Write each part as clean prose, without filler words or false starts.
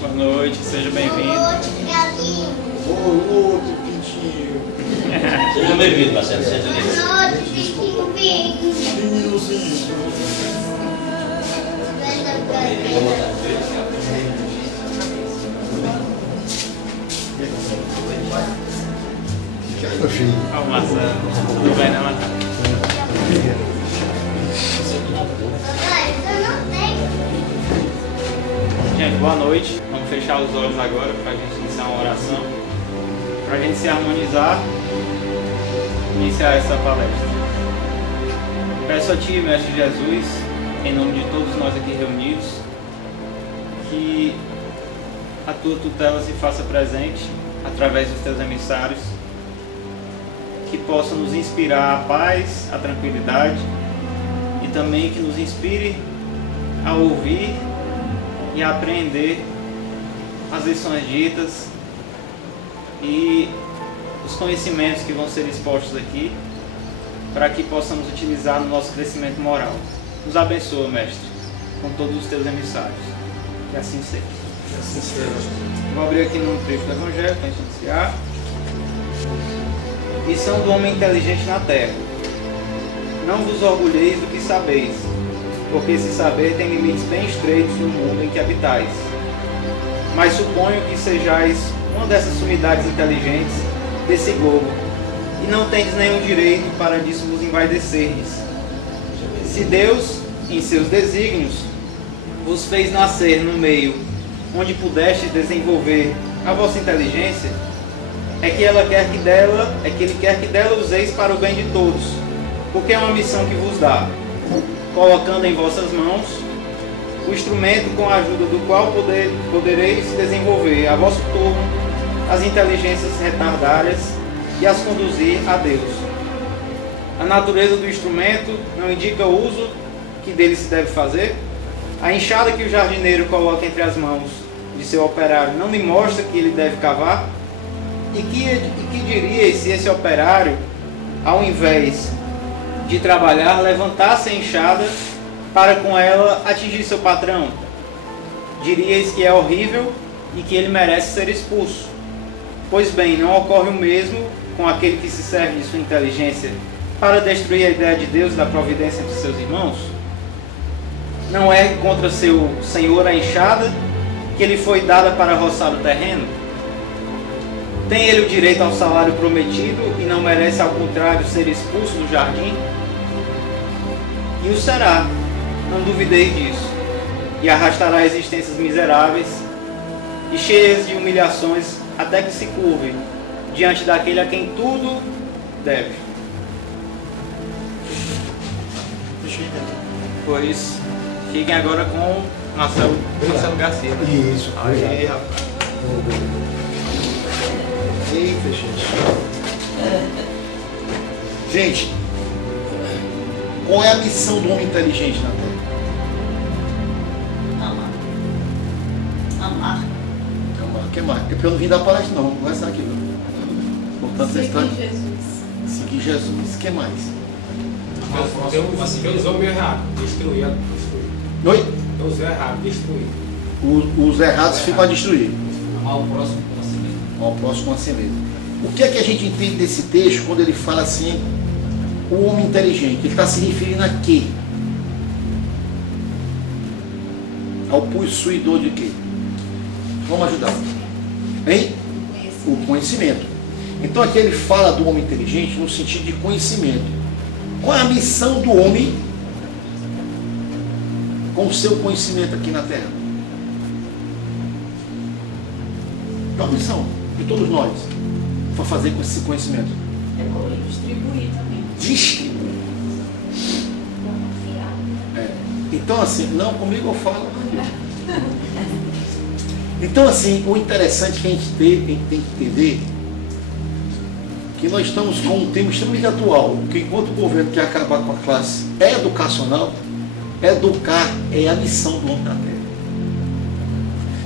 Boa noite, seja bem-vindo. Boa noite, galinho. Boa noite, Pintinho. Seja bem-vindo, Marcelo. Seja bem-vindo. Boa noite, Pintinho. Pintinhozinho. Fica à vontade. Meu filho. Ó, o Marcelo. Tudo bem, né, Marcelo? Gente, boa noite. Vamos fechar os olhos agora para a gente iniciar uma oração. Para a gente se harmonizar e iniciar essa palestra. Peço a Ti, Mestre Jesus, em nome de todos nós aqui reunidos, que a Tua tutela se faça presente através dos Teus emissários, que possa nos inspirar a paz, a tranquilidade e também que nos inspire a ouvir e a aprender as lições ditas e os conhecimentos que vão ser expostos aqui, para que possamos utilizar no nosso crescimento moral. Nos abençoa, Mestre, com todos os Teus emissários. Que assim seja. Vou abrir aqui no trecho do Evangelho para a gente iniciar. Missão do homem inteligente na terra. Não vos orgulheis do que sabeis, porque esse saber tem limites bem estreitos no mundo em que habitais. Mas suponho que sejais uma dessas sumidades inteligentes desse globo, e não tendes nenhum direito para disso vos envaidecerdes. Se Deus, em seus desígnios, vos fez nascer no meio onde pudestes desenvolver a vossa inteligência, é que Ele quer que dela useis para o bem de todos, porque é uma missão que vos dá, colocando em vossas mãos o instrumento com a ajuda do qual podereis desenvolver a vosso turno as inteligências retardárias e as conduzir a Deus. A natureza do instrumento não indica o uso que dele se deve fazer. A enxada que o jardineiro coloca entre as mãos de seu operário não lhe mostra que ele deve cavar? E que diríeis se esse operário, ao invés de trabalhar, levantasse a enxada para com ela atingir seu patrão? Diríeis que é horrível e que ele merece ser expulso. Pois bem, não ocorre o mesmo com aquele que se serve de sua inteligência para destruir a ideia de Deus e da providência de seus irmãos? Não é contra seu senhor a enxada que lhe foi dada para roçar o terreno? Tem ele o direito ao salário prometido e não merece, ao contrário, ser expulso do jardim? E o será, não duvidei disso, e arrastará existências miseráveis e cheias de humilhações até que se curve diante daquele a quem tudo deve. Pois fiquem agora com Marcelo Garcia. Isso. Aí, rapaz. Eita, gente. Gente, qual é a missão do homem inteligente na Terra? Amar. Amar. O que mais? É porque eu não vim dar palestra, não. Não vai sair aqui, não. Portanto, Seguir Jesus. seguir Jesus. O que mais? Você usou o meio errado, destruir. Oi? Eu usei errado, destruir. Os errados ficam a destruir. Amar o próximo como a si mesmo. Ao próximo a si mesmo. O que é que a gente entende desse texto quando ele fala assim, o homem inteligente? Ele está se referindo a quê? Ao possuidor de quê? Vamos ajudar. Hein? O conhecimento. Então aqui ele fala do homem inteligente no sentido de conhecimento. Qual é a missão do homem com o seu conhecimento aqui na Terra? Qual a missão de todos nós para fazer com esse conhecimento? Distribuir também. Distribuir. Então assim, não, comigo eu falo. Então assim, o interessante que a gente tem que entender que nós estamos com um tema extremamente atual, que enquanto o governo quer acabar com a classe educacional, educar é a missão do homem na Terra.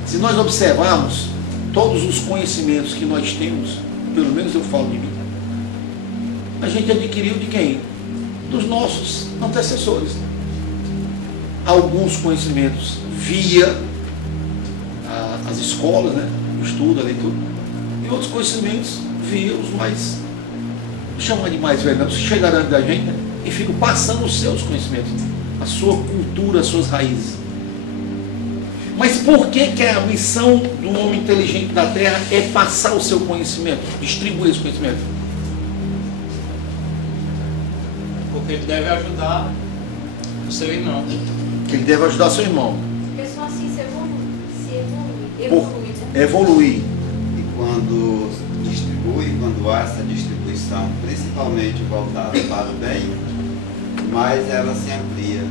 Se nós observarmos todos os conhecimentos que nós temos, pelo menos eu falo de mim, a gente adquiriu de quem? Dos nossos antecessores. Alguns conhecimentos via as escolas, né? O estudo, a leitura. E outros conhecimentos via os mais, chamar de mais velhos, que chegaram antes da gente, né? E ficam passando os seus conhecimentos, a sua cultura, as suas raízes. Mas por que a missão do homem inteligente da Terra é passar o seu conhecimento, distribuir esse conhecimento? Porque ele deve ajudar o seu irmão. Que ele deve ajudar seu irmão. Porque só assim se evolui. Por evoluir. E quando distribui, quando há essa distribuição, principalmente voltada para o bem, mais ela se amplia.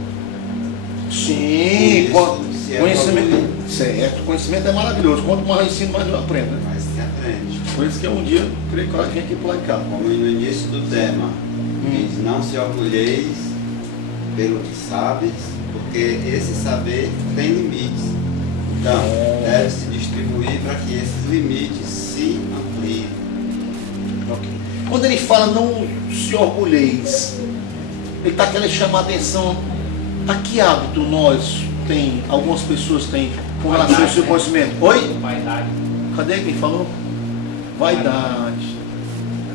Sim, Por isso, se conhecimento. evolui, Certo, conhecimento é maravilhoso. Quanto mais eu ensino, mais eu aprendo. Né? mais se aprende. Por isso que um dia eu creio que a gente vai cá. Como no início do tema, diz, não se orgulheis pelo que sabes, porque esse saber tem limites. Então, deve se distribuir para que esses limites se ampliem. Ok. Quando ele fala não se orgulheis, ele está querendo chamar a atenção a que hábito algumas pessoas têm com relação ao seu conhecimento. Oi? Vaidade. Cadê quem falou? Vaidade.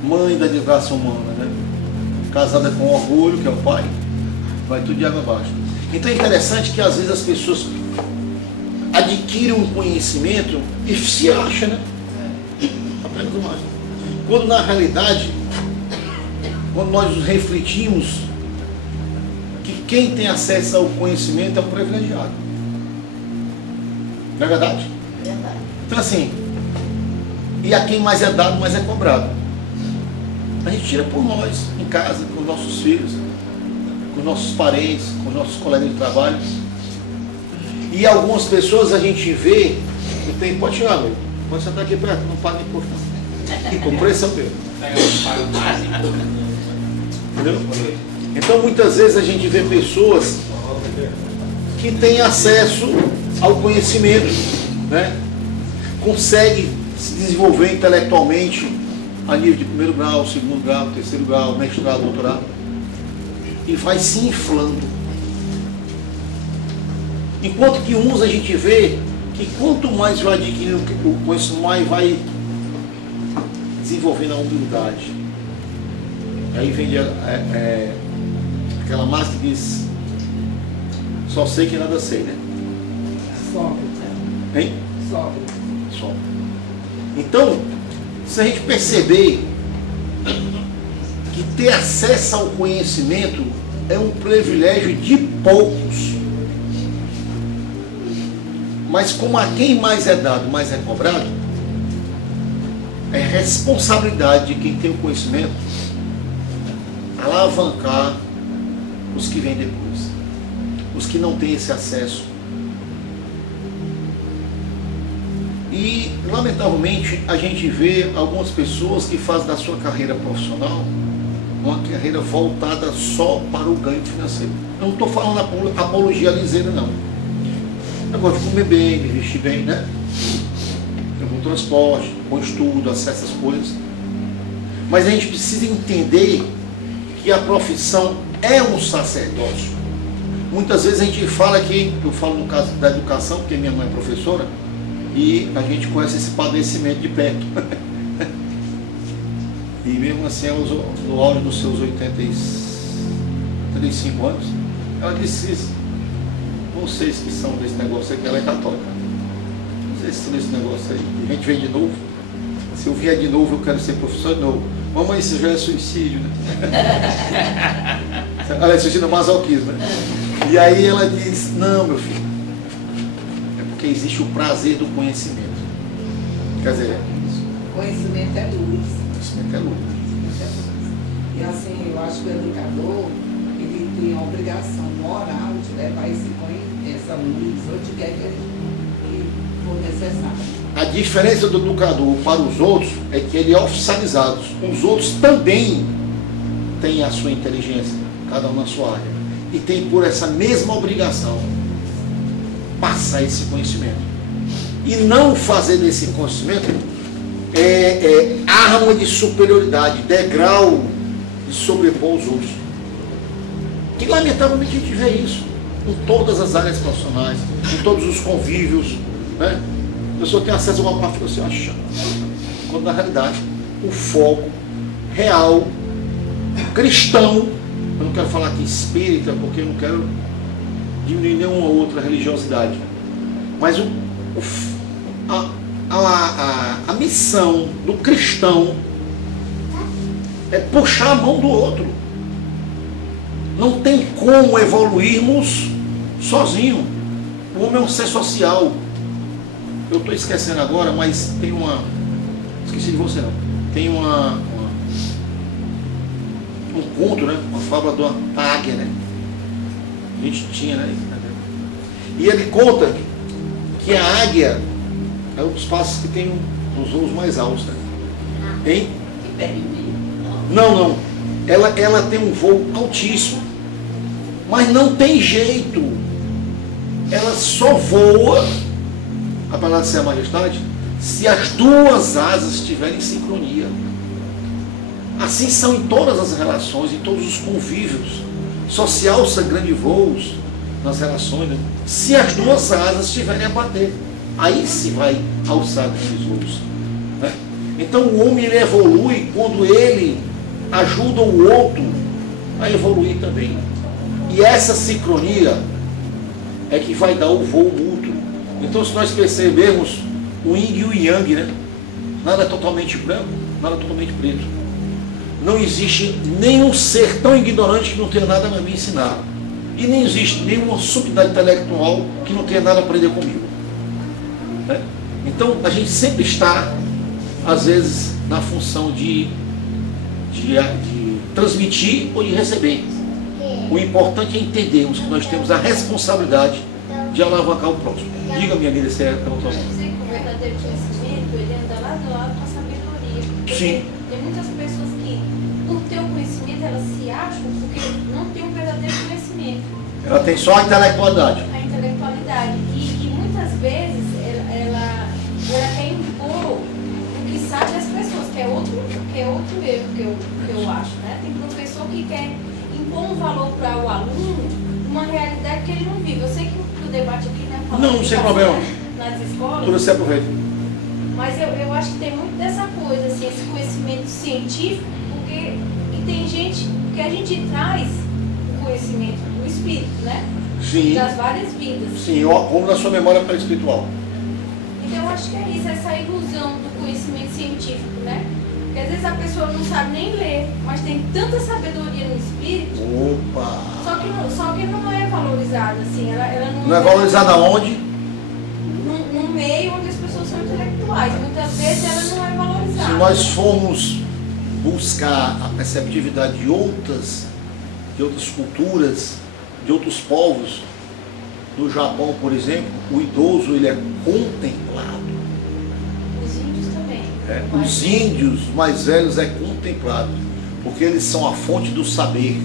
Mãe da desgraça humana, né? Casada com orgulho, que é o pai, vai tudo de água abaixo. Então é interessante que às vezes as pessoas adquirem um conhecimento e se acham, né? Apenas o máximo. Quando na realidade, quando nós refletimos que quem tem acesso ao conhecimento é um privilegiado. Não é verdade? Verdade. Então assim, e a quem mais é dado, mais é cobrado. A gente tira por nós, em casa, com os nossos filhos, com os nossos parentes, com os nossos colegas de trabalho. E algumas pessoas a gente vê, pode chegar, meu, pode sentar aqui perto, não paga imposto não. Com preço é o meu. Paga o máximo. Entendeu? Então muitas vezes a gente vê pessoas que têm acesso ao conhecimento, né? Consegue se desenvolver intelectualmente a nível de primeiro grau, segundo grau, terceiro grau, mestrado, doutorado, e vai se inflando. Enquanto que uns a gente vê que quanto mais vai adquirindo o conhecimento, mais vai desenvolvendo a humildade. Aí vem aquela máxima que diz, só sei que nada sei, né? Hein? Só. Então, se a gente perceber que ter acesso ao conhecimento é um privilégio de poucos, mas como a quem mais é dado, mais é cobrado, é responsabilidade de quem tem o conhecimento alavancar os que vêm depois, os que não têm esse acesso. E, lamentavelmente, a gente vê algumas pessoas que fazem da sua carreira profissional uma carreira voltada só para o ganho financeiro. Eu não estou falando apologia liseira, não. Eu gosto de comer bem, de vestir bem, né? Ter bom transporte, bom estudo, acesso às coisas. Mas a gente precisa entender que a profissão é um sacerdócio. Muitas vezes a gente fala que, eu falo no caso da educação, porque minha mãe é professora, e a gente conhece esse padecimento de perto. E mesmo assim, ela, no auge dos seus 85 anos, ela disse isso. Vocês que são desse negócio aqui, ela é católica. Vocês são desse negócio aí. A gente vem de novo. Se eu vier de novo, eu quero ser professor de novo. Mamãe, isso já é suicídio, né? Ela é suicídio masoquismo, né? E aí ela diz, não, meu filho, é porque existe o prazer do conhecimento. Quer dizer, Conhecimento é luz. conhecimento é luz. E assim, eu acho que o educador, ele tem a obrigação moral de levar essa luz onde quer que for necessário. A diferença do educador para os outros é que ele é oficializado. Os outros também têm a sua inteligência, cada um na sua área. E tem por essa mesma obrigação passar esse conhecimento. E não fazer desse conhecimento arma de superioridade, degrau de sobrepor os outros. Que lamentavelmente a gente vê isso em todas as áreas profissionais, em todos os convívios, né? A pessoa tem acesso a uma palavra e fica assim, achando. Quando na realidade, o foco real, cristão, eu não quero falar aqui espírita, porque eu não quero diminuir nenhuma outra religiosidade, mas a missão do cristão é puxar a mão do outro. Não tem como evoluirmos sozinho. O homem é um ser social. Eu estou esquecendo agora, mas tem uma... Esqueci de você não. Tem um conto, né? Uma fábula da águia, né? A gente tinha, né? E ele conta que a águia é um dos pássaros que tem os voos mais altos, né? Hein? Não. Ela tem um voo altíssimo. Mas não tem jeito. Ela só voa, apesar de ser a majestade, se as duas asas estiverem em sincronia. Assim são em todas as relações, em todos os convívios. Só se alça grande voos nas relações, né? Se as duas asas estiverem a bater. Aí se vai alçar grandes voos, né? Então o homem ele evolui quando ele ajuda o outro a evoluir também. E essa sincronia é que vai dar o voo mútuo. Então se nós percebermos o yin e o yang, né? Nada totalmente branco, nada totalmente preto. Não existe nenhum ser tão ignorante que não tenha nada a me ensinar. E nem existe nenhuma subidade intelectual que não tenha nada a aprender comigo, né? Então a gente sempre está, às vezes, na função de transmitir ou de receber. O importante é entendermos que nós temos a responsabilidade de alavancar o próximo. Diga, minha amiga, se é pergunta. Dizer que o verdadeiro conhecimento, ele anda lado a lado com a sabedoria. Sim. Tem muitas pessoas que, por ter o conhecimento, elas se acham porque não tem um verdadeiro conhecimento. Ela tem só a intelectualidade. A intelectualidade. E muitas vezes ela quer impor o que sabe das pessoas, que é outro erro que eu acho, né? Tem professor que quer impor um valor para o aluno, uma realidade que ele não vive. Eu sei que o debate aqui, né? Não, sem problema. Nas escolas. Tudo se aproveita. Mas eu acho que tem muito dessa coisa, assim, esse conhecimento científico, porque e tem gente que a gente traz o conhecimento do espírito, né? Sim. Das várias vidas. Sim, como na sua memória espiritual. Então eu acho que é isso, essa ilusão do conhecimento científico, né? Porque às vezes a pessoa não sabe nem ler, mas tem tanta sabedoria no espírito. Opa! Só que não é valorizada, assim, ela não é valorizada onde? Num meio onde as pessoas são intelectuais. Muitas vezes ela não é valorizada. Se nós formos buscar a perceptividade de outras culturas, de outros povos, no Japão, por exemplo, o idoso ele é contemplado. Os índios também. Os índios mais velhos é contemplado, porque eles são a fonte do saber.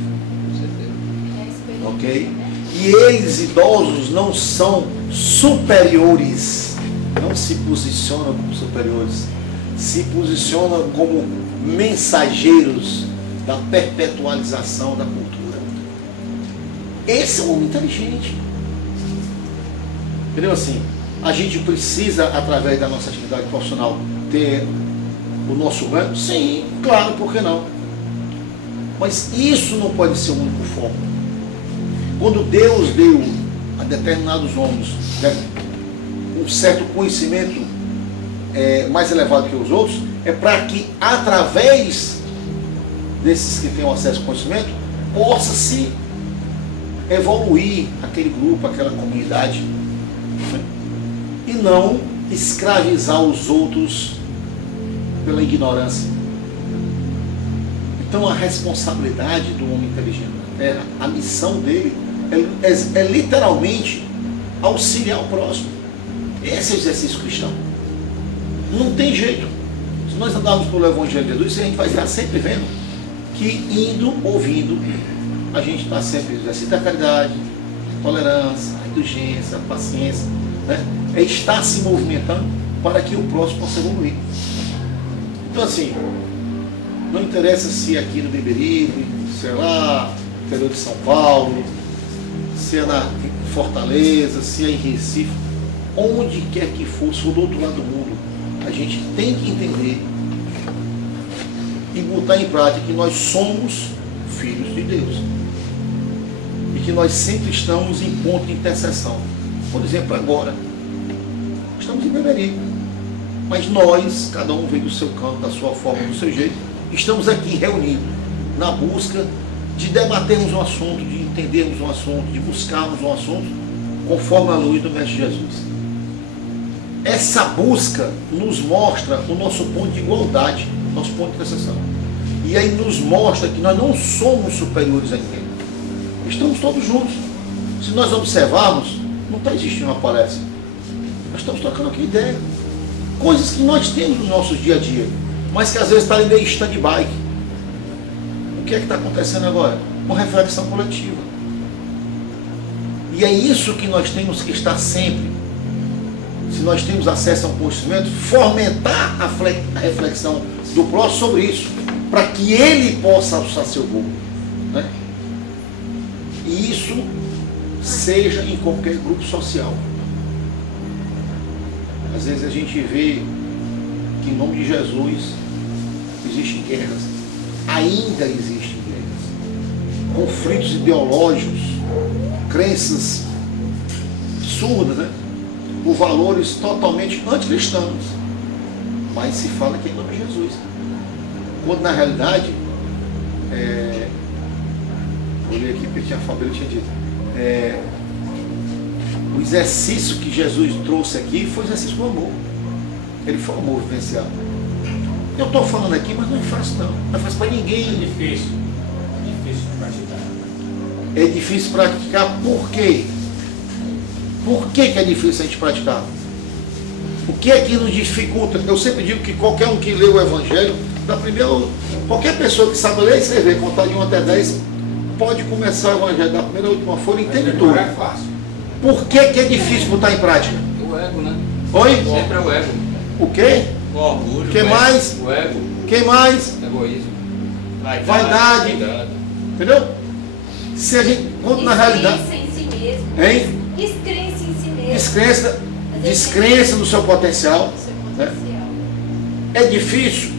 Ok? E eles, idosos, não são superiores, não se posicionam como superiores, se posicionam como mensageiros da perpetualização da cultura. Esse é um homem inteligente. Entendeu? Assim, a gente precisa, através da nossa atividade profissional, ter o nosso ganho? Sim, claro, por que não? Mas isso não pode ser o único foco. Quando Deus deu a determinados homens, né, um certo conhecimento mais elevado que os outros, é para que, através desses que têm acesso ao conhecimento, possa se evoluir aquele grupo, aquela comunidade, né, e não escravizar os outros pela ignorância. Então a responsabilidade do homem inteligente na Terra, a missão dele é literalmente auxiliar o próximo. Esse é o exercício cristão. Não tem jeito. Se nós andarmos pelo Evangelho de Jesus, a gente vai estar sempre vendo que indo, ouvindo, a gente está sempre exercitando a caridade, a tolerância, a indulgência, a paciência, né? É estar se movimentando para que o próximo possa evoluir. Então assim, não interessa se é aqui no Beberibe, se é lá no interior de São Paulo, se é em Fortaleza, se é em Recife. onde quer que for, se for do outro lado do mundo, a gente tem que entender e botar em prática que nós somos filhos de Deus. E que nós sempre estamos em ponto de intercessão. Por exemplo, agora, estamos em Beberibe. Mas nós, cada um veio do seu canto, da sua forma, do seu jeito, estamos aqui reunidos na busca de debatermos um assunto, de entendermos um assunto, de buscarmos um assunto conforme a luz do Mestre Jesus. Essa busca nos mostra o nosso ponto de igualdade, nosso ponto de interseção. E aí nos mostra que nós não somos superiores a ninguém. Estamos todos juntos. Se nós observarmos, não está existindo uma palestra. Nós estamos trocando aqui ideia. Coisas que nós temos no nosso dia a dia, mas que às vezes está ali meio stand-by. O que é que está acontecendo agora? Uma reflexão coletiva. E é isso que nós temos que estar sempre. Se nós temos acesso a um conhecimento, fomentar a reflexão do próximo sobre isso, para que ele possa alçar seu voo. Né? E isso seja em qualquer grupo social. Às vezes a gente vê que em nome de Jesus existem guerras. Ainda existem guerras. Conflitos ideológicos, crenças absurdas, né? Por valores totalmente anticristãos. Mas se fala que é em nome de Jesus. Quando na realidade, vou ler aqui porque a Fabíola tinha dito, o exercício que Jesus trouxe aqui foi o exercício do amor. Ele foi o amor vivenciado. Eu estou falando aqui, mas não é fácil não. Não é fácil para ninguém. É difícil. É difícil de praticar. É difícil praticar por quê? Por que é difícil a gente praticar? O que é que nos dificulta? Eu sempre digo que qualquer um que lê o Evangelho, qualquer pessoa que sabe ler e escrever, contar de 1 até 10, pode começar o Evangelho da primeira à última folha e entende tudo. É fácil. Por que é difícil botar em prática? O ego, né? Oi? Sempre é o ego. O quê? O orgulho. Que o mais? Ego, o ego. Quem mais? O egoísmo. Vaidade. Vaidade. Entendeu? Se a gente, quando na realidade... Descrença em si mesmo. Hein? Descrença em si mesmo. Descrença no seu potencial. Seu Né? potencial. É difícil?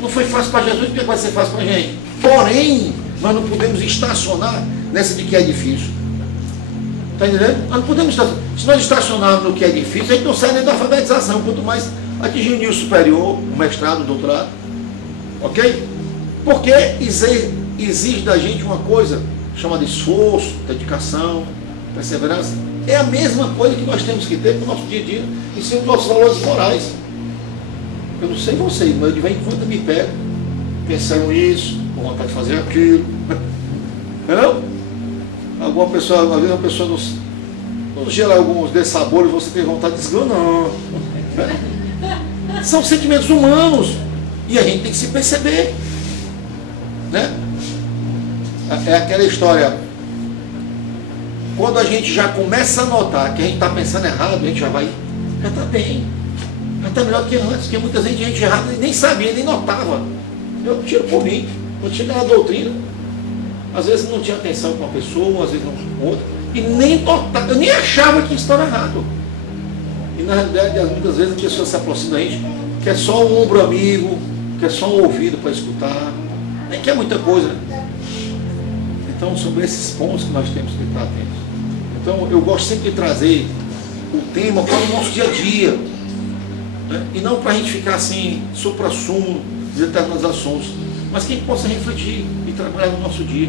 Não foi fácil para Jesus, porque vai ser fácil para a gente. Porém, nós não podemos estacionar nessa de que é difícil. Está entendendo? Nós não podemos estacionar. Se nós estacionarmos no que é difícil, a gente não sai nem da alfabetização, quanto mais atingir o nível superior, o mestrado, o doutorado. Ok? Porque exige da gente uma coisa chamada esforço, dedicação, perseverança. É a mesma coisa que nós temos que ter para o nosso dia a dia em cima dos nossos valores morais. Eu não sei vocês, mas de vez em quando eu me pego pensando nisso, com vontade de fazer aquilo. Entendeu? Alguma pessoa, às vezes uma pessoa nos gera alguns dessabores, você tem vontade de dizer, não. São sentimentos humanos. E a gente tem que se perceber. Né? É aquela história. Quando a gente já começa a notar que a gente está pensando errado, a gente já está bem. Já está melhor que antes, porque muita gente errada nem sabia, nem notava. Eu tiro por mim. Quando chega na doutrina, às vezes não tinha atenção com uma pessoa, às vezes não com outra, e nem notava, eu nem achava que estava errado. E na realidade, muitas vezes a pessoa se aproxima da gente, quer só um ombro amigo, quer só um ouvido para escutar, nem quer muita coisa. Então, sobre esses pontos que nós temos que estar atentos. Então, eu gosto sempre de trazer o tema para o nosso dia a dia. Né? E não para a gente ficar assim, supra-sumo de determinados assuntos, mas que a gente possa refletir e trabalhar no nosso dia.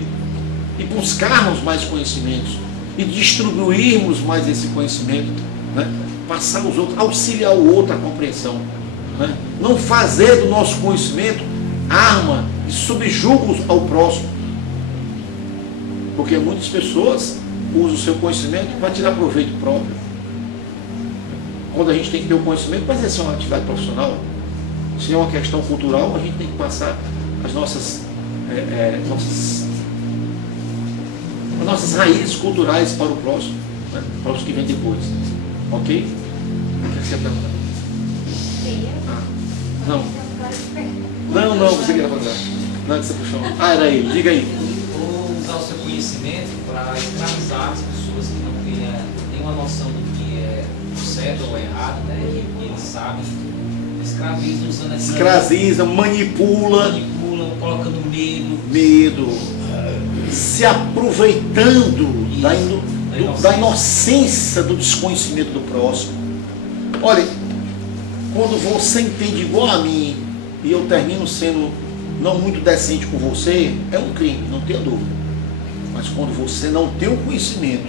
E buscarmos mais conhecimentos. E distribuirmos mais esse conhecimento. Né? Passar os outros, auxiliar o outro à compreensão. Né? Não fazer do nosso conhecimento arma e subjugo ao próximo. Porque muitas pessoas usam o seu conhecimento para tirar proveito próprio. Quando a gente tem que ter o conhecimento para exercer uma atividade profissional, se é uma questão cultural, a gente tem que passar as nossas raízes culturais para o próximo, né? Para os que vêm depois. Ok? O que você pergunta? Não, você queria falar. Não, que você puxou. Era ele, diga aí. Ou usar o seu conhecimento para escravizar as pessoas que não têm nenhuma noção do que é o certo certo ou errado, né? E eles sabem, escravizam usando essa... Escraviza, manipula, Manipulam, colocando medo, se aproveitando da inocência do desconhecimento do próximo. Olha, quando você entende igual a mim e eu termino sendo não muito decente com você, é um crime, não tenha dúvida. Mas quando você não tem o conhecimento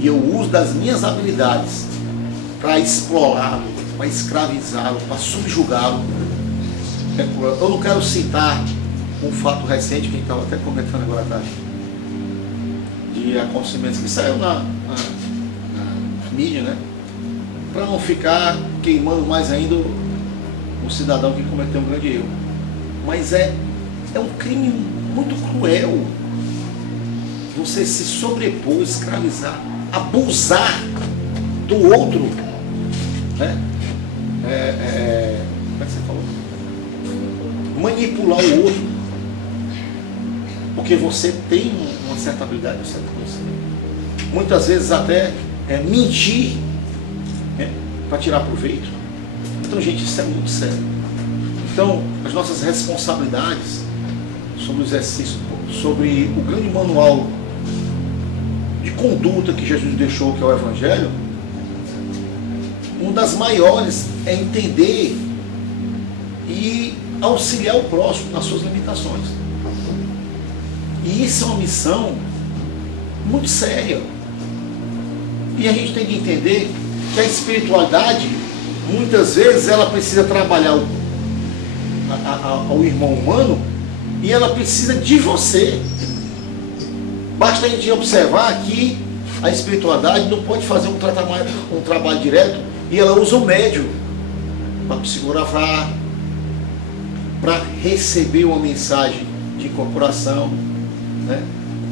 e eu uso das minhas habilidades para explorá-lo, para escravizá-lo, para subjugá-lo, é cruel. Eu não quero citar um fato recente que a gente estava até comentando agora à tarde, de acontecimentos que saiu na mídia, né? Para não ficar queimando mais ainda o cidadão que cometeu um grande erro. Mas é um crime muito cruel você se sobrepor, escravizar, abusar do outro, né? Como é que você falou? Manipular o outro, porque você tem uma certa habilidade, um certo conhecimento. Muitas vezes até mentir, né, para tirar proveito. Então, gente, isso é muito sério. Então, as nossas responsabilidades sobre o exercício, sobre o grande manual de conduta que Jesus deixou, que é o Evangelho, uma das maiores é entender e auxiliar o próximo nas suas limitações. E isso é uma missão muito séria. E a gente tem que entender que a espiritualidade, muitas vezes, ela precisa trabalhar ao irmão humano e ela precisa de você. Basta a gente observar que a espiritualidade não pode fazer um trabalho direto e ela usa o médium para psicografar, para receber uma mensagem de incorporação, né?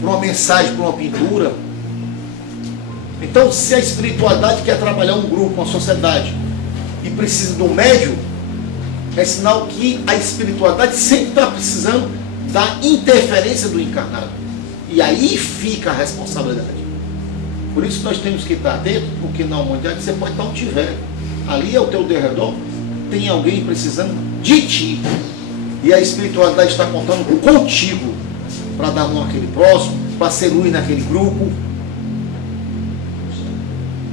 Para uma mensagem, para uma pintura. Então, se a espiritualidade quer trabalhar um grupo, uma sociedade, e precisa do médium, é sinal que a espiritualidade sempre está precisando da interferência do encarnado. E aí fica a responsabilidade. Por isso nós temos que estar atentos, porque na humanidade você pode estar onde tiver. Ali ao teu derredor tem alguém precisando de ti. E a espiritualidade está contando contigo para dar mão àquele próximo, para ser luz naquele grupo.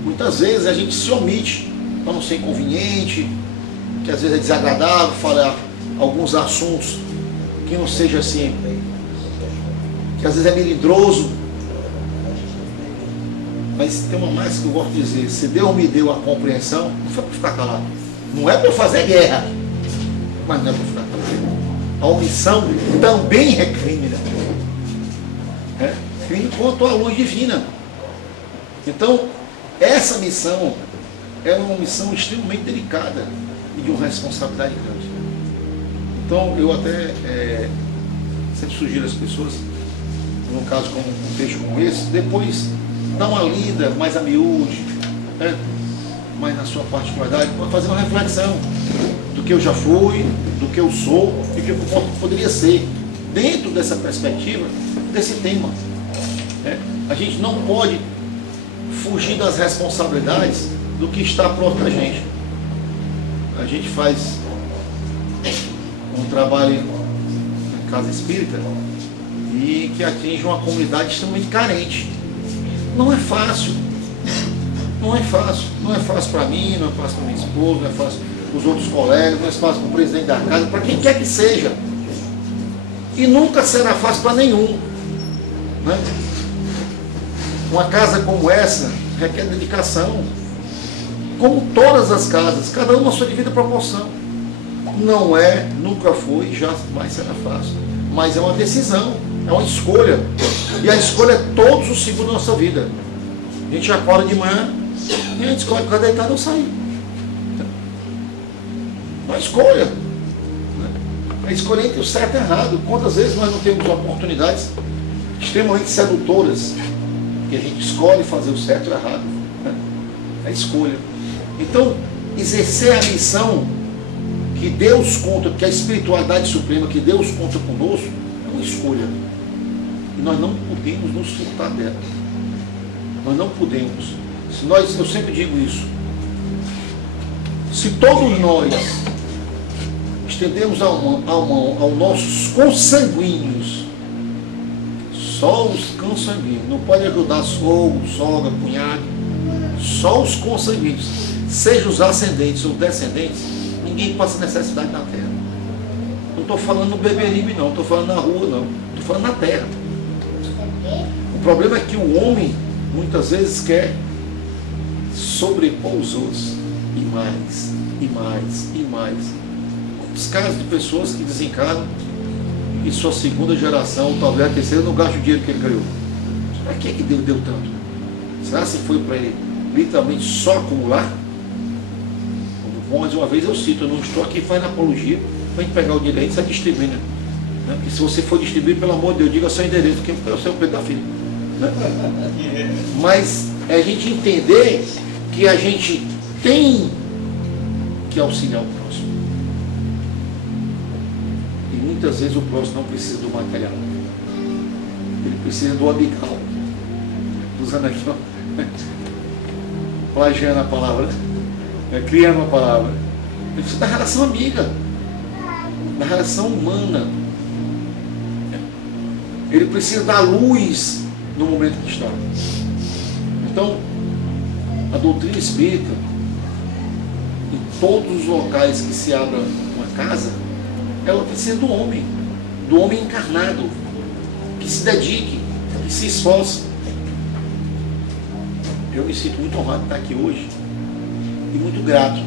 Muitas vezes a gente se omite para não ser inconveniente, que às vezes é desagradável falar alguns assuntos que não seja assim, que às vezes é melindroso. Mas tem uma mais que eu gosto de dizer: se Deus me deu a compreensão, não foi para ficar calado. Não é para fazer guerra, mas não é para ficar calado. A omissão também é crime, né? É crime contra a luz divina. Então, essa missão é uma missão extremamente delicada e de uma responsabilidade grande. Então, eu até sempre sugiro às pessoas, num caso como um texto como esse, depois dá uma lida mais a miúde, né? Mais na sua particularidade, para fazer uma reflexão do que eu já fui, do que eu sou e do que eu poderia ser, dentro dessa perspectiva, desse tema. Né? A gente não pode fugir das responsabilidades do que está pronto para a gente. A gente faz um trabalho na casa espírita e que atinge uma comunidade extremamente carente. Não é fácil. Não é fácil. Não é fácil para mim, não é fácil para minha esposa, não é fácil para os outros colegas, não é fácil para o presidente da casa, para quem quer que seja. E nunca será fácil para nenhum. Né? Uma casa como essa requer dedicação. Como todas as casas, cada uma a sua devida proporção. Não é, nunca foi, jamais será fácil. Mas é uma decisão, é uma escolha. E a escolha é todos os segundos da nossa vida. A gente acorda de manhã e a gente escolhe para deitar ou sair. Uma escolha. É escolher entre o certo e o errado. Quantas vezes nós não temos oportunidades extremamente sedutoras que a gente escolhe fazer o certo e o errado. É escolha. Então, exercer a missão que Deus conta, que a espiritualidade suprema que Deus conta conosco, é uma escolha. E nós não podemos nos furtar dela. Nós não podemos. Eu sempre digo isso. Se todos nós estendemos a mão aos nossos consanguíneos, só os consanguíneos, não pode ajudar sogro, sogra, cunhado, só os consanguíneos, seja os ascendentes ou descendentes, ninguém passa necessidade na terra. Não estou falando no Beberibe não, estou falando na rua não, estou falando na terra. O problema é que o homem muitas vezes quer sobrepor os outros, e mais, e mais, e mais. Os casos de pessoas que desencarnam e sua segunda geração, talvez a terceira, não gasta o dinheiro que ele ganhou. Para que Deus deu tanto? Será que foi para ele literalmente só acumular? Mais uma vez eu cito, eu não estou aqui fazendo apologia para a gente pegar o direito e sair distribuindo. Né? E se você for distribuir, pelo amor de Deus, diga seu endereço, porque eu sou o Pedro da Filha. Né? Mas é a gente entender que a gente tem que auxiliar o próximo. E muitas vezes o próximo não precisa do material. Ele precisa do amigal. Usando aqui, ó, plagiando a palavra, criando a palavra. Ele precisa da relação amiga, da relação humana. Ele precisa da luz no momento que está. Então, a doutrina espírita, em todos os locais que se abra uma casa, ela precisa do homem encarnado, que se dedique, que se esforce. Eu me sinto muito honrado de estar aqui hoje e muito grato,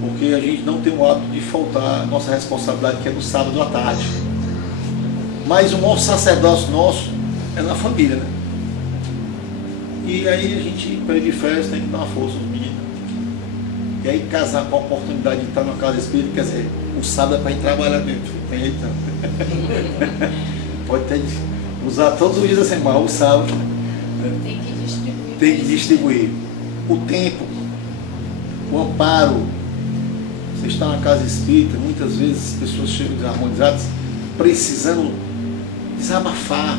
porque a gente não tem o hábito de faltar a nossa responsabilidade, que é no sábado à tarde. Mas o maior sacerdócio nosso é na família, né? E aí a gente, para ir de férias, tem que dar uma força aos meninos. E aí casar com a oportunidade de estar numa casa espírita, quer dizer, o sábado é para ir trabalhar mesmo, tem jeito não. Pode ter que usar todos os dias da semana, o sábado. Tem que distribuir. Tem que distribuir. O tempo, o amparo. Você está na casa espírita, muitas vezes as pessoas chegam desarmonizadas, precisando desabafar.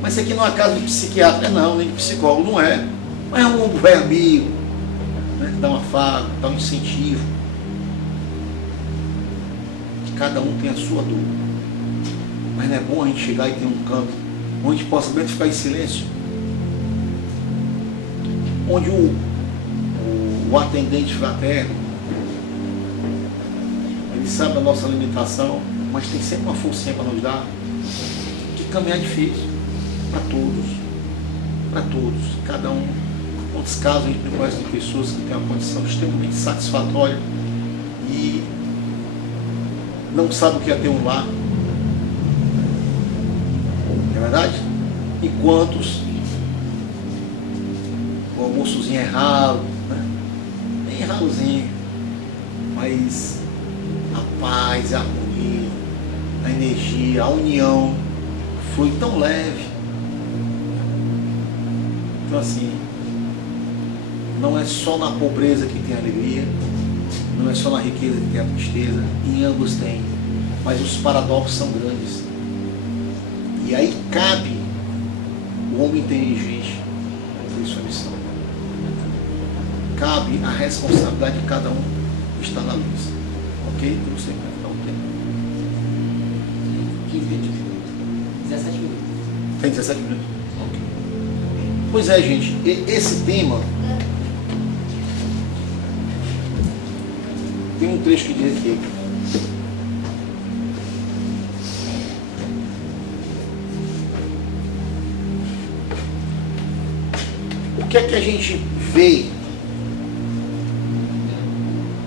Mas isso aqui não é uma casa de psiquiatra, não, nem de psicólogo, não é. Mas é um velho amigo, né, que dá um afago, dá um incentivo. Que cada um tem a sua dor. Mas não é bom a gente chegar e ter um canto onde a gente possa mesmo ficar em silêncio. Onde o atendente fraterno, ele sabe a nossa limitação, mas tem sempre uma forcinha para nos dar. Que caminhar é difícil. Para todos, cada um. Quantos casos a gente não conhece de pessoas que têm uma condição extremamente satisfatória e não sabe o que é ter um lar, não é verdade? E quantos o almoçozinho é ralo, né? Bem ralozinho, mas a paz, a harmonia, a energia, a união flui tão leve. Então assim, não é só na pobreza que tem alegria, não é só na riqueza que tem a tristeza, em ambos tem, mas os paradoxos são grandes. E aí cabe o homem inteligente cumprir sua missão. Cabe a responsabilidade de cada um estar na luz. Ok? Eu não sei como é que está o tempo. 15 minutos. 17 minutos. Tem 17 minutos? Ok. Pois é, gente, esse tema tem um trecho que diz aqui. O que é que a gente vê?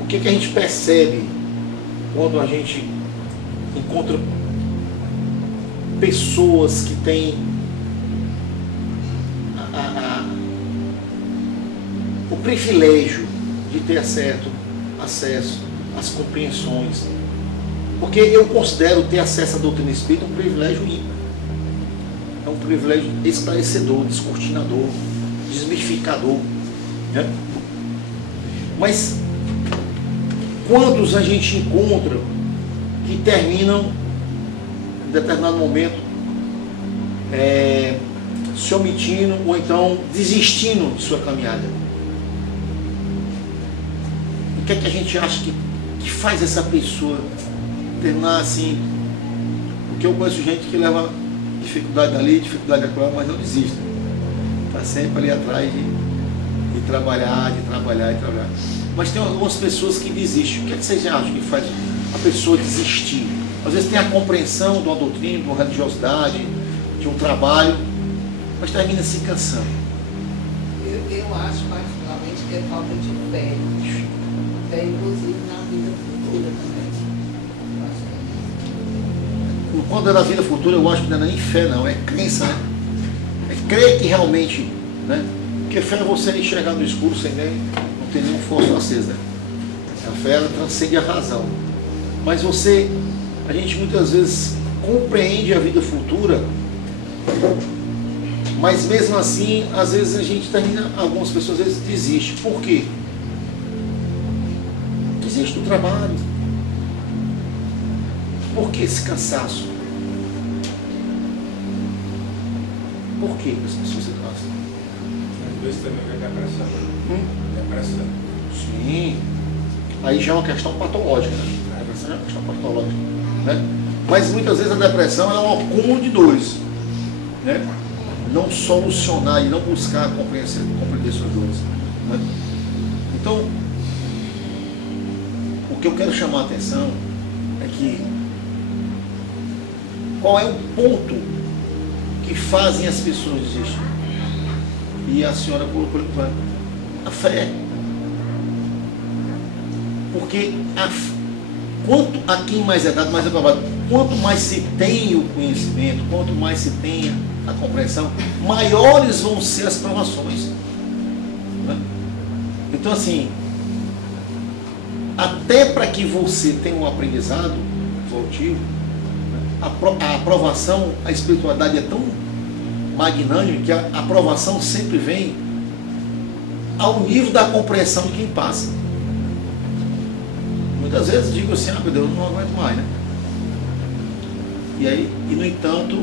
O que é que a gente percebe quando a gente encontra pessoas que têm o privilégio de ter acesso às compreensões? Porque eu considero ter acesso à doutrina espírita um privilégio ímpar. É um privilégio esclarecedor, descortinador, desmistificador, né? Mas quantos a gente encontra que terminam em determinado momento se omitindo ou então desistindo de sua caminhada? O que é que a gente acha que faz essa pessoa terminar assim? Porque eu conheço gente que leva dificuldade dali, dificuldade acolá, mas não desiste. Está sempre ali atrás de trabalhar. Mas tem algumas pessoas que desistem. O que é que vocês acham que faz a pessoa desistir? Às vezes tem a compreensão de uma doutrina, de uma religiosidade, de um trabalho, mas termina se cansando. Eu acho particularmente que é falta de fé. Fé, inclusive, na vida futura também. Eu acho que é isso. Quando é na vida futura, eu acho que não é nem fé, não, é crença, né? É crer que realmente, né? Porque fé é você enxergar no escuro sem nem, não ter nenhum fósforo aceso, né? A fé, ela transcende a razão. Mas a gente muitas vezes compreende a vida futura, mas mesmo assim, às vezes a gente termina, algumas pessoas às vezes desistem. Por quê? Desiste do trabalho. Por que esse cansaço? Por que as pessoas se cansam? Às vezes também vem depressão. Depressão. Sim. Aí já é uma questão patológica, né? A depressão é uma questão patológica, né? Mas muitas vezes a depressão é um acúmulo de dores, né? Não solucionar e não buscar compreender suas dores, né? Então, o que eu quero chamar a atenção é que qual é o ponto que fazem as pessoas desistir? E a senhora colocou no plano. A fé. Porque quanto a quem mais é dado, mais é provado. Quanto mais se tem o conhecimento, quanto mais se tem a compreensão, maiores vão ser as provações. Né? Então, assim, até para que você tenha um aprendizado evolutivo, a aprovação, a espiritualidade é tão magnânime que a aprovação sempre vem ao nível da compreensão de quem passa. Muitas vezes digo assim, meu Deus, eu não aguento mais, né? E no entanto,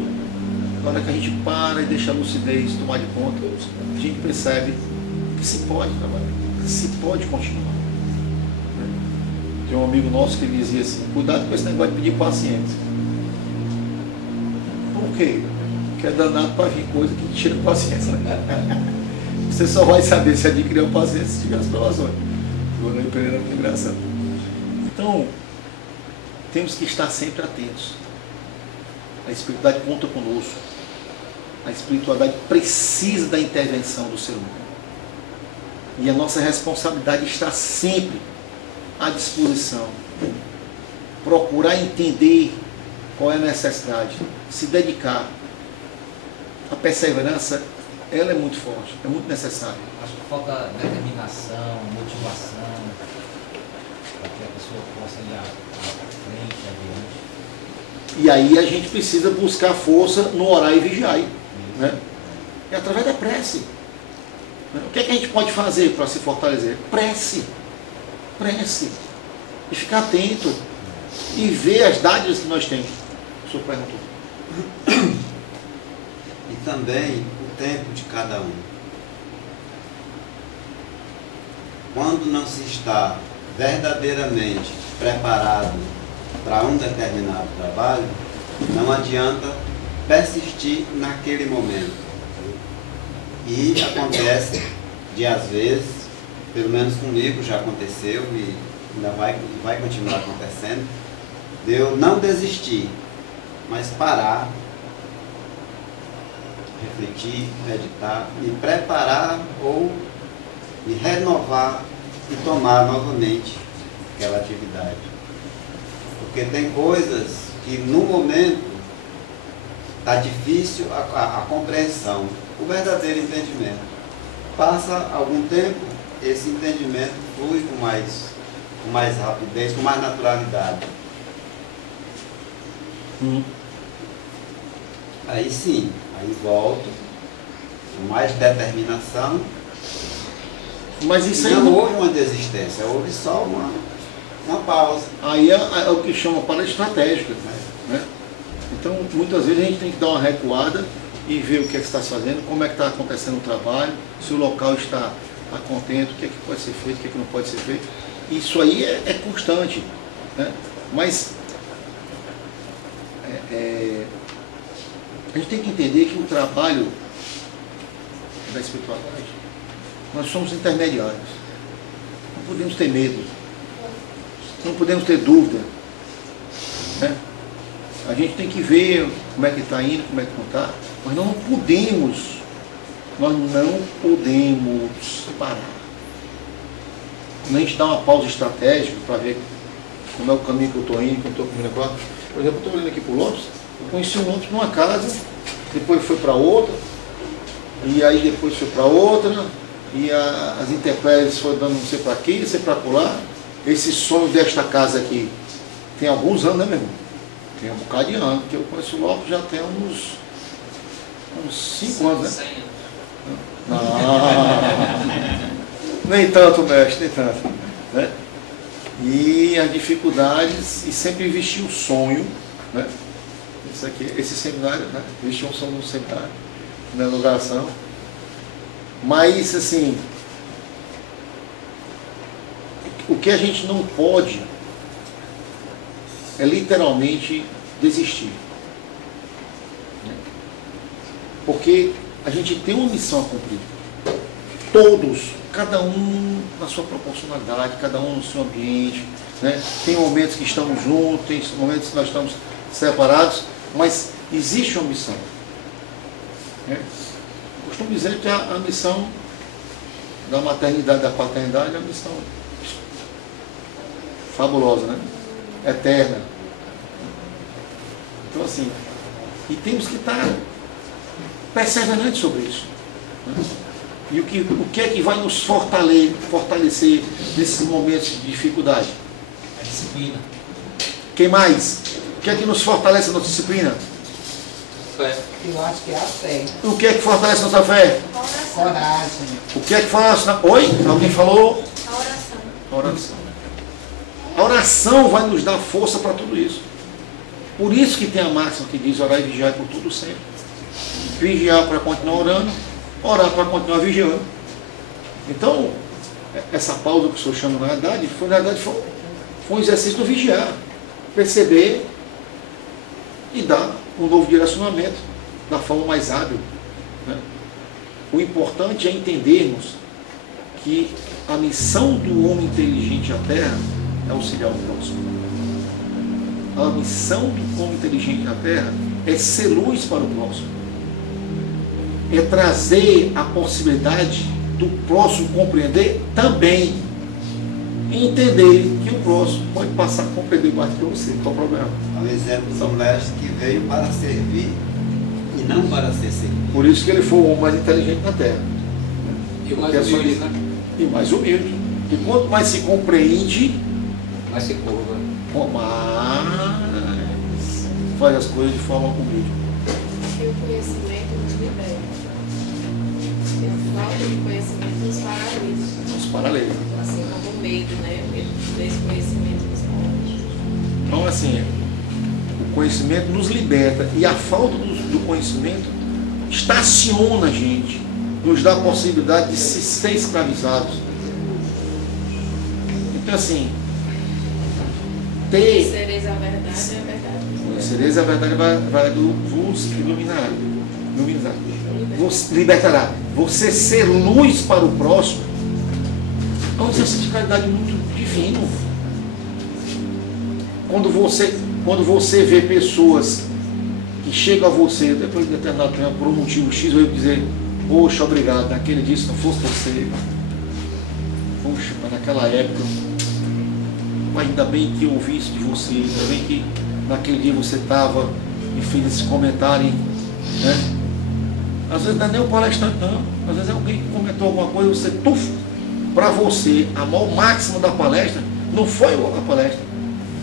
na hora que a gente para e deixa a lucidez tomar de conta, a gente percebe que se pode trabalhar, que se pode continuar. Tem um amigo nosso que dizia assim, cuidado com esse negócio de pedir paciência. Por quê? Porque é danado para vir coisa que tira paciência. Né? Você só vai saber se adquiriu paciência se tiver as provações. O Ney Pereira é muito engraçado. Então, temos que estar sempre atentos. A espiritualidade conta conosco. A espiritualidade precisa da intervenção do ser humano. E a nossa responsabilidade está sempre à disposição. Procurar entender qual é a necessidade, se dedicar. A perseverança, ela é muito forte, é muito necessária. Acho que falta determinação, motivação, para que a pessoa possa ir à frente, adiante. E aí a gente precisa buscar força no orar e vigiar, né? E através da prece. O que é que a gente pode fazer para se fortalecer? Prece. Prece. E ficar atento. E ver as dádivas que nós temos. O senhor perguntou. E também o tempo de cada um. Quando não se está verdadeiramente preparado para um determinado trabalho, não adianta persistir naquele momento. E acontece de, às vezes, pelo menos comigo já aconteceu e ainda vai continuar acontecendo, de eu não desistir, mas parar, refletir, meditar, me preparar ou me renovar e tomar novamente aquela atividade. Porque tem coisas que no momento está difícil a compreensão, o verdadeiro entendimento. Passa algum tempo, esse entendimento flui com mais rapidez, com mais naturalidade. Aí sim, aí volto, com mais determinação. Mas isso aí não houve uma desistência, houve só uma pausa. Aí é o que chama para estratégica, né? Então, muitas vezes a gente tem que dar uma recuada e ver o que é que está se fazendo, como é que está acontecendo o trabalho, se o local está contente, o que é que pode ser feito, o que é que não pode ser feito. isso aí é constante, né? Mas a gente tem que entender que o trabalho da espiritualidade, nós somos intermediários. Não podemos ter medo, não podemos ter dúvida, né? A gente tem que ver como é que está indo, como é que não está, mas nós não podemos parar. Quando a gente dá uma pausa estratégica para ver como é o caminho que eu estou indo, que eu estou comendo agora. Por exemplo, eu estou olhando aqui para o Lopes, eu conheci o Lopes numa casa, depois foi para outra, e aí depois foi para outra, e as intempéries foram dando não sei para aqui, não sei para colar. Esse sonho desta casa aqui tem alguns anos, né, meu irmão? Tem um bocado de anos, que eu conheço o Lopes já tem uns 5 anos, né? Nem tanto, mestre, nem tanto, né? E as dificuldades, e sempre investir o sonho, né? Esse seminário, né? Investir um sonho no seminário, na oração. Mas, assim, o que a gente não pode é literalmente desistir. Porque a gente tem uma missão a cumprir. Todos, cada um na sua proporcionalidade, cada um no seu ambiente, né? Tem momentos que estamos juntos, tem momentos que nós estamos separados, mas existe uma missão, né? Eu costumo dizer que a missão da maternidade, da paternidade é uma missão fabulosa, né? Eterna. Então, assim, e temos que estar perseverantes sobre isso, né? E o que é que vai nos fortalecer nesses momentos de dificuldade? A disciplina. Quem mais? O que é que nos fortalece a nossa disciplina? Fé. Eu acho que é a fé. O que é que fortalece a nossa fé? Coragem. O que é que faz? Oi? Alguém falou? A oração. A oração. A oração vai nos dar força para tudo isso. Por isso que tem a máxima que diz orar e vigiar por tudo sempre. Vigiar para continuar orando, orar para continuar vigiando. Então, essa pausa que o senhor chama, na verdade, foi um exercício do vigiar. Perceber e dar um novo direcionamento da forma mais hábil, né? O importante é entendermos que a missão do homem inteligente à Terra é auxiliar o próximo. A missão do homem inteligente à Terra é ser luz para o próximo. É trazer a possibilidade do próximo compreender também. E entender que o próximo pode passar a compreender mais do que você. Qual é o problema? É um exemplo do mestre que veio para servir e não para ser servido. Por isso que ele foi o homem mais inteligente na Terra. E o mais Porque humilde, né? E mais humilde. E quanto mais se compreende, Mais se curva. mais faz as coisas de forma humilde. E o conhecimento nos liberta. E a falta de conhecimento nos paralisa. Nos paralelos. Assim como o medo, né? O medo desse conhecimento nos paralisa. Então, assim, o conhecimento nos liberta e a falta do conhecimento estaciona a gente, nos dá a possibilidade de ser escravizados. Então, assim, Conhecereis a verdade, é a verdade. conhecereis a verdade, vai vos iluminar, vos libertará. Você ser luz para o próximo é um exercício de caridade muito divino. Quando você vê pessoas que chegam a você depois de determinado tempo por um motivo X, eu ia dizer, poxa, obrigado, naquele dia se não fosse você, poxa, mas naquela época, mas ainda bem que eu ouvi isso de você, ainda bem que naquele dia você estava e fez esse comentário, né? Às vezes não é nem o palestrante, não. Às vezes é alguém que comentou alguma coisa, você, para você, a maior máxima da palestra, não foi a palestra,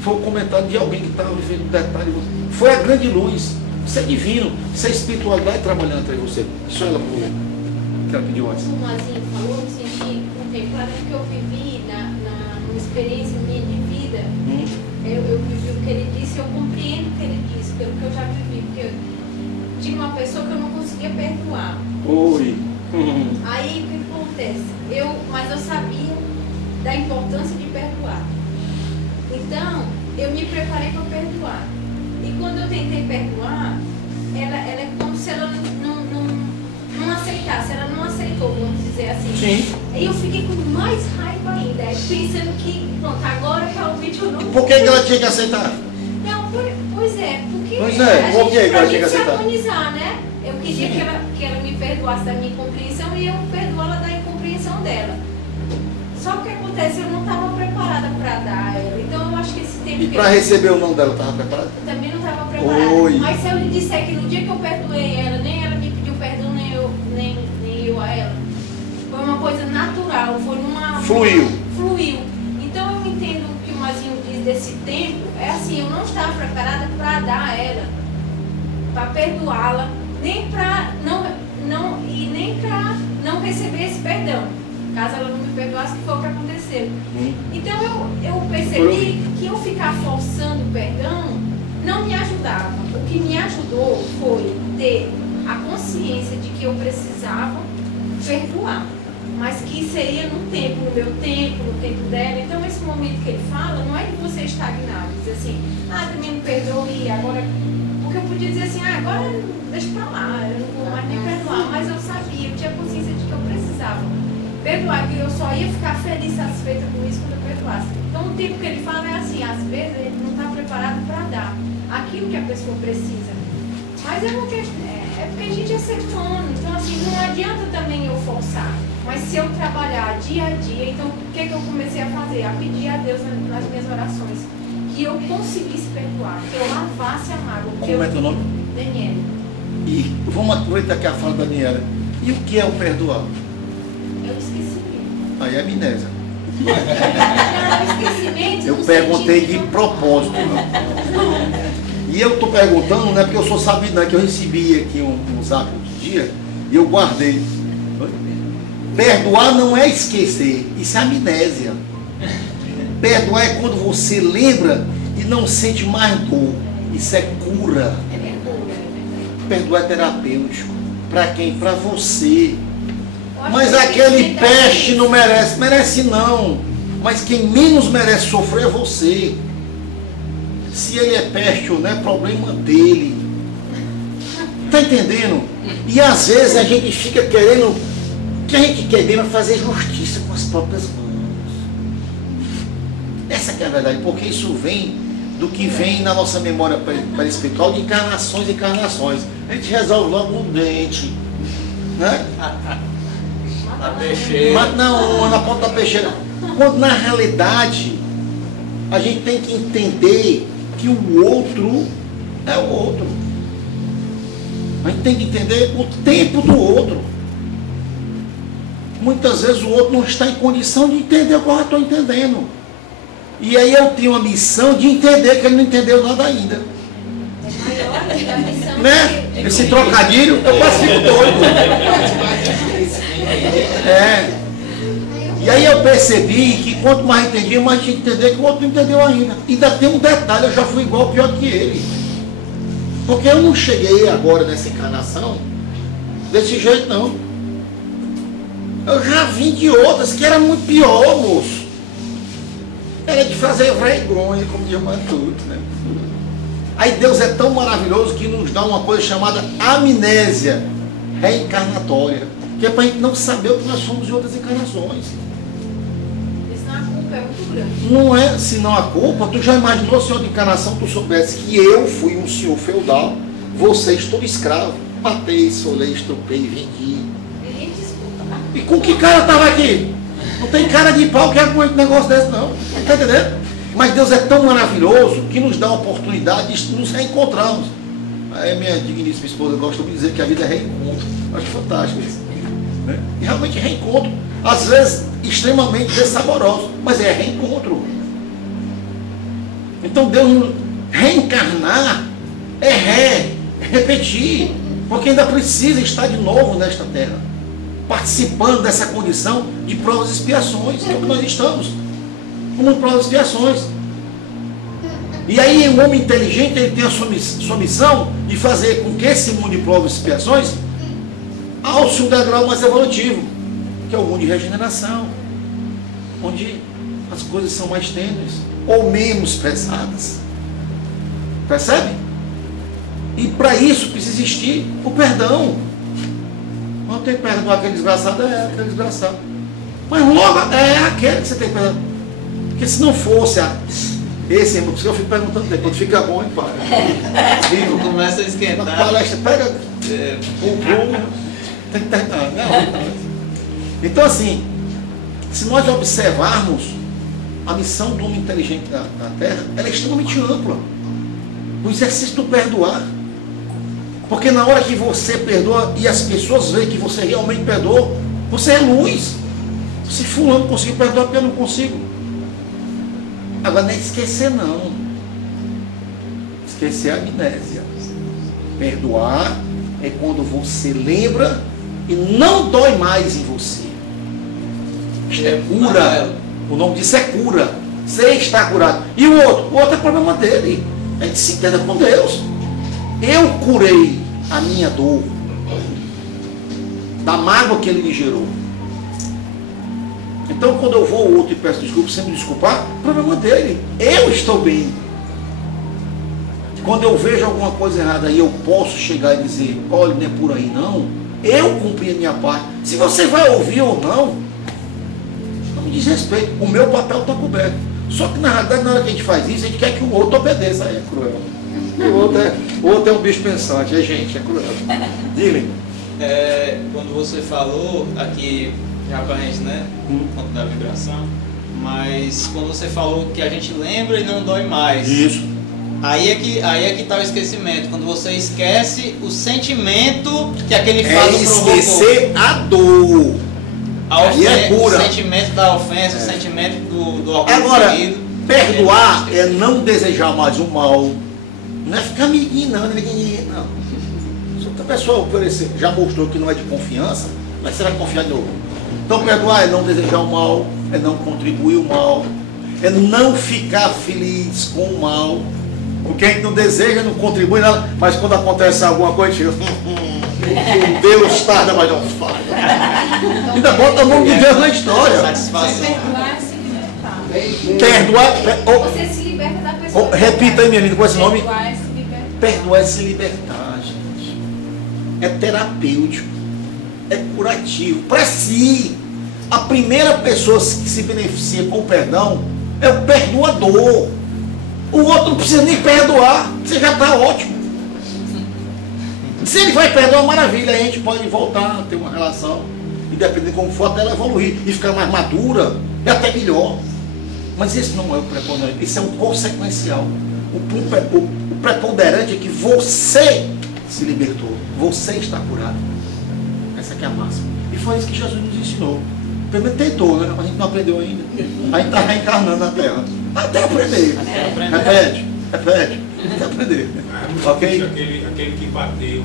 foi o comentário de alguém que estava vivendo um detalhe. Foi a grande luz. Isso é divino, isso é espiritualidade trabalhando entre você. Isso ela que ela pediu antes. Como o Mazinho falou, eu me senti contemplada porque eu vivi numa experiência minha de vida. Eu vivi o que ele disse, eu compreendo o que ele disse, pelo que eu já vivi, porque eu tinha uma pessoa que eu não conseguia perdoar. Oi. Aí o que acontece? Mas eu sabia da importância de perdoar. Então, eu me preparei para perdoar. E quando eu tentei perdoar, ela é como se ela não aceitasse, ela não aceitou, vamos dizer assim. Sim. Aí eu fiquei com mais raiva ainda, pensando que, pronto, agora realmente eu não... Por que ela tinha que aceitar? Não, pois é, porque Pois é, por que ela tinha que se aceitar? harmonizar, né? Eu queria que ela me perdoasse da minha incompreensão e eu perdoá-la da incompreensão dela. Só que o que acontece, eu não estava preparada para dar a ela. Então eu acho que esse tempo... E para receber o não dela, estava preparada? Eu também não estava preparada. Oi. Mas se eu lhe disser que no dia que eu perdoei ela, nem ela me pediu perdão, nem eu a ela. Foi uma coisa natural, foi numa... Fluiu. Fluiu. Então eu entendo o que o Mazinho diz desse tempo, é assim, eu não estava preparada para dar a ela, para perdoá-la, nem para não receber esse perdão. Caso ela não me perdoasse, que foi o que aconteceu. Então eu percebi que eu ficar forçando o perdão não me ajudava. O que me ajudou foi ter a consciência de que eu precisava perdoar, mas que seria no meu tempo, no tempo dela. Então esse momento que ele fala não é de você estagnar, dizer assim, também me perdoe agora, porque eu podia dizer assim, agora deixa pra lá, eu não vou mais me perdoar, mas eu sabia, eu tinha consciência de que eu precisava perdoar, que eu só ia ficar feliz, satisfeita com isso quando eu perdoasse. Então o tempo que ele fala é assim, às vezes ele não está preparado para dar aquilo que a pessoa precisa. Mas é porque a gente é ser humano, então assim, não adianta também eu forçar. Mas se eu trabalhar dia a dia, então o que eu comecei a fazer? A pedir a Deus nas minhas orações, que eu conseguisse perdoar, que eu lavasse a mágoa. Como é teu nome? Daniela. E vamos aproveitar que a fala da Daniela. E o que é o perdoar? Eu esquecimento. Aí é amnésia. Não, esquecimento. Eu no perguntei sentido de propósito. E eu estou perguntando, não é porque eu sou sabido, não é que eu recebi aqui um zap outro dia e eu guardei. Perdoar não é esquecer, isso é amnésia. Perdoar é quando você lembra e não sente mais dor. Isso é cura. Perdoar é terapêutico. Para quem? Para você. Mas aquele peste não merece. Merece não. Mas quem menos merece sofrer é você. Se ele é peste ou não, é problema dele. Tá entendendo? E às vezes a gente fica querendo, o que a gente quer mesmo é fazer justiça com as próprias mãos. Essa que é a verdade, porque isso vem do que vem na nossa memória perispiritual de encarnações e encarnações. A gente resolve logo no dente, né? Na peixeira. Mas não, na ponta da peixeira. Quando na realidade a gente tem que entender que o outro é o outro. A gente tem que entender o tempo do outro. Muitas vezes o outro não está em condição de entender o que eu estou entendendo. E aí eu tenho a missão de entender que ele não entendeu nada ainda. Né? Esse trocadilho, eu quase fico doido. E aí eu percebi que quanto mais entendia, mais tinha que entender que o outro não entendeu ainda. E ainda tem um detalhe, eu já fui igual, pior que ele. Porque eu não cheguei agora nessa encarnação desse jeito não. Eu já vim de outras que era muito pior, moço. Era de fazer vergonha, como diz o Matuto, né? Aí Deus é tão maravilhoso que nos dá uma coisa chamada amnésia reencarnatória. Que é para a gente não saber o que nós somos em outras encarnações. Senão a culpa é muito grande. Não é senão a culpa. Tu já imaginou se em outra encarnação tu soubesse que eu fui um senhor feudal, vocês todos escravos, matei, solei, estupei, vendi. Ninguém desculpa. E com que cara estava aqui? Não tem cara de pau que aguenta um negócio desse não. Está entendendo? Mas Deus é tão maravilhoso que nos dá a oportunidade de nos reencontrarmos. Aí minha digníssima esposa gosta de dizer que a vida é reencontro. Acho fantástico isso. Né? E realmente reencontro, às vezes extremamente dessaboroso, mas é reencontro. Então Deus reencarnar é repetir, porque ainda precisa estar de novo nesta terra, participando dessa condição de provas e expiações, que é o que nós estamos, como provas e expiações. E aí o homem inteligente ele tem a sua missão de fazer com que esse mundo de provas e expiações alce um degrau mais evolutivo, que é o mundo de regeneração. onde as coisas são mais tênues ou menos pesadas. Percebe? E para isso precisa existir o perdão. Não tem que perdoar aquele desgraçado, aquele desgraçado. Mas logo é aquele que você tem que perdoar. Porque se não fosse esse, irmão, por isso que eu fico perguntando dele, quando fica bom, hein, pai? Começa a Na esquentar. palestra, pega o pulo, tem que terminar. Não. Então, assim, se nós observarmos a missão do homem inteligente na Terra, ela é extremamente ampla. O exercício do perdoar. Porque na hora que você perdoa e as pessoas veem que você realmente perdoou, você é luz. Se fulano conseguiu perdoar, porque eu não consigo. Agora não é esquecer não. Esquecer a amnésia. Perdoar é quando você lembra e não dói mais em você. Isto é cura. O nome disso é cura. Você está curado. E o outro é problema dele. A gente se entenda com Deus. Eu curei a minha dor da mágoa que ele me gerou. Então quando eu vou ao outro e peço desculpa, sem me desculpar, o problema dele. Eu estou bem. Quando eu vejo alguma coisa errada e eu posso chegar e dizer, olha, não é por aí não, eu cumpri a minha parte. Se você vai ouvir ou não me diz respeito. O meu papel está coberto. Só que na realidade, na hora que a gente faz isso, a gente quer que o outro obedeça. Aí é cruel. E o outro é um bicho pensante, é gente, é cruel. Diga. Quando você falou aqui, já para a gente, né? Conta da vibração, mas quando você falou que a gente lembra e não dói mais. Isso. Aí é que está o esquecimento. Quando você esquece o sentimento que aquele fato provocou. Esquecer a dor. Aí é cura. O sentimento da ofensa, o sentimento do Agora, ocorrido. perdoar é não desejar mais o mal. Não é ficar amiguinho, não. Se outra pessoa oferecer, já mostrou que não é de confiança, mas você vai confiar de novo. Então, perdoar é não desejar o mal, é não contribuir o mal, é não ficar feliz com o mal. Porque a gente não deseja, não contribui nada, mas quando acontece alguma coisa, chega. Deus tarda, mas não falha. Ainda bota o nome de Deus na história. Satisfação. Perdoar é se libertar. Perdoar. Você se liberta da pessoa. Repita aí, minha linda, com esse nome. Perdoar é se libertar. Perdoar é se libertar, gente. É terapêutico. É curativo. Para si, a primeira pessoa que se beneficia com o perdão é o perdoador. O outro não precisa nem perdoar. Você já está ótimo. Se ele vai perdoar, maravilha. Aí a gente pode voltar a ter uma relação. E dependendo de como for, até ela evoluir. E ficar mais madura. E até melhor. Mas esse não é o preponderante. Esse é um consequencial. O preponderante é que você se libertou. Você está curado. Essa aqui é a máxima. E foi isso que Jesus nos ensinou. Primeiro tentou, né? Mas a gente não aprendeu ainda. A gente está reencarnando na Terra. Até aprender. Repete. Até aprender. Ok? Aquele que bateu,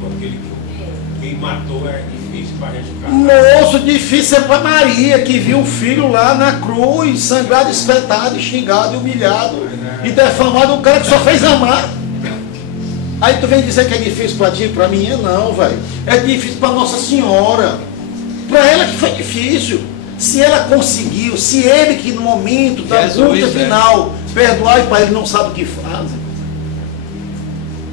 quem matou é difícil para resgatar. Moço, difícil é para Maria, que viu o filho lá na cruz, sangrado, espetado, xingado, humilhado e defamado, um cara que só fez amar. Aí tu vem dizer que é difícil para ti, para mim não, velho. É difícil para Nossa Senhora. Para ela que foi difícil. Se ela conseguiu, se ele que no momento da luta final perdoar e para ele não sabe o que faz.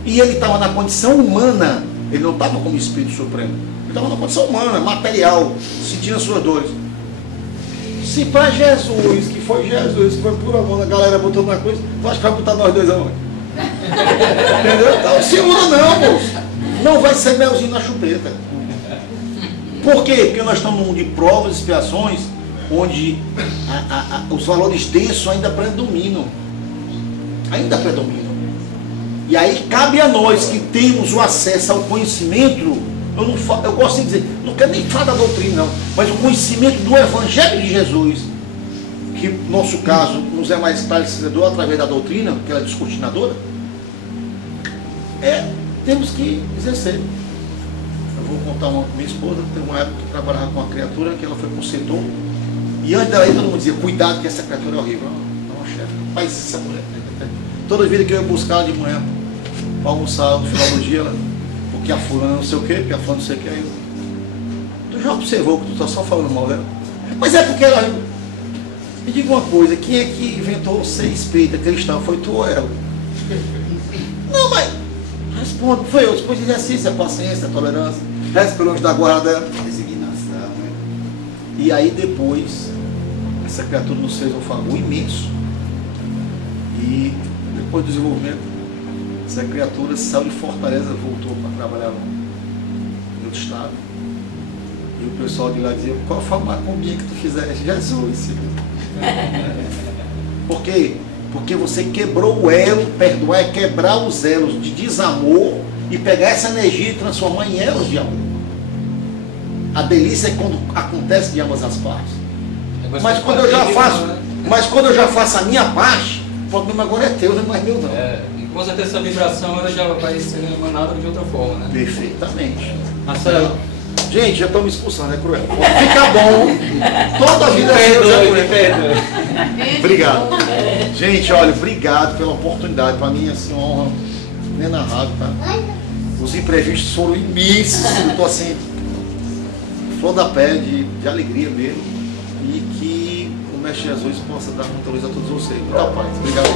E ele estava na condição humana, ele não estava como Espírito Supremo, ele estava na condição humana, material, sentindo as suas dores. Se para Jesus, que foi por amor, a galera botou na cruz, tu acha que vai botar nós dois aonde? Entendeu? Então se muda não, moço. Não vai ser melzinho na chupeta. Por quê? Porque nós estamos num mundo de provas, expiações, onde os valores densos ainda predominam. E aí cabe a nós que temos o acesso ao conhecimento, eu gosto de dizer, não quero nem falar da doutrina não, mas o conhecimento do Evangelho de Jesus, que no nosso caso nos é mais esclarecedor através da doutrina, que ela é descortinadora, temos que exercer. Eu vou contar minha esposa, tem uma época que trabalhava com uma criatura, que ela foi para o setor, e antes dela ir todo mundo dizia, cuidado que essa criatura é horrível. Não, chefe, faz essa mulher. Toda vida que eu ia buscar ela de manhã, para almoçar no final do dia, ela, porque a fulana não sei o quê, porque a fulana não sei o quê. Tu já observou que tu está só falando mal dela? Mas é porque ela... Me diga uma coisa, quem é que inventou ser espírita cristão? Foi tu ou ela? Não, mas responde, foi eu. Depois de exercício, a paciência, a tolerância, reza pelo anjo da guarda. Resignação, né? E aí depois, essa criatura nos fez um favor imenso. E depois do desenvolvimento, essa criatura saiu de Fortaleza, voltou para trabalhar em outro estado. E o pessoal de lá dizia, qual foi a macumbinha que tu fizeste? Jesus. Por quê? Porque você quebrou o elo, perdoar é quebrar os elos de desamor e pegar essa energia e transformar em elos de amor. A delícia é quando acontece de ambas as partes. Mas quando eu já faço a minha parte, o problema agora é teu, não é mais meu não. E com certeza essa vibração ela já vai ser emanada de outra forma, né? Perfeitamente. Marcelo, Gente, já estão me expulsando, é cruel. Fica bom. Toda a vida é Deus, é cruel. Obrigado. Gente, olha, obrigado pela oportunidade. Para mim, assim, uma honra inenarrável, tá? Os imprevistos foram imensos. Eu estou assim, flor da pele, de alegria mesmo. E que o Mestre Jesus possa dar muita luz a todos vocês. Muita paz. Obrigado.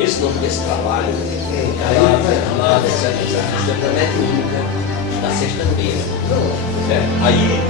Esse nome desse trabalho é lá dessa única da sexta-feira. Aí